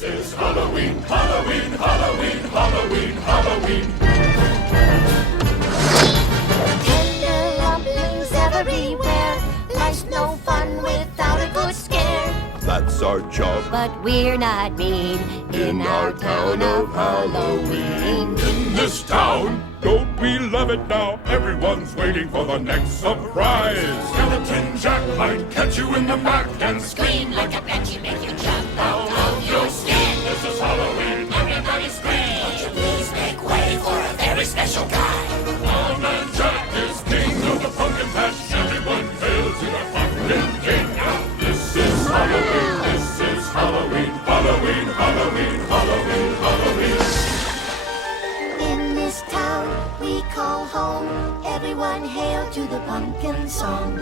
This is Halloween, Halloween, Halloween, Halloween, Halloween. Tender rumblings everywhere. Life's no fun without a good scare. That's our job. But we're not mean in our town of Halloween. In this town, don't we love it now? Everyone's waiting for the next surprise. Skeleton Jack might catch you in the back and Scream like a banshee, make you jump out of your skin. This is Halloween. Everybody scream. Won't you please make way for a very special guy? Old Man Jack is king of the pumpkin patch. Everyone hail to the pumpkin king. Now this is Halloween. This is Halloween. Halloween, Halloween, Halloween, Halloween. In this town we call home, everyone hail to the pumpkin song.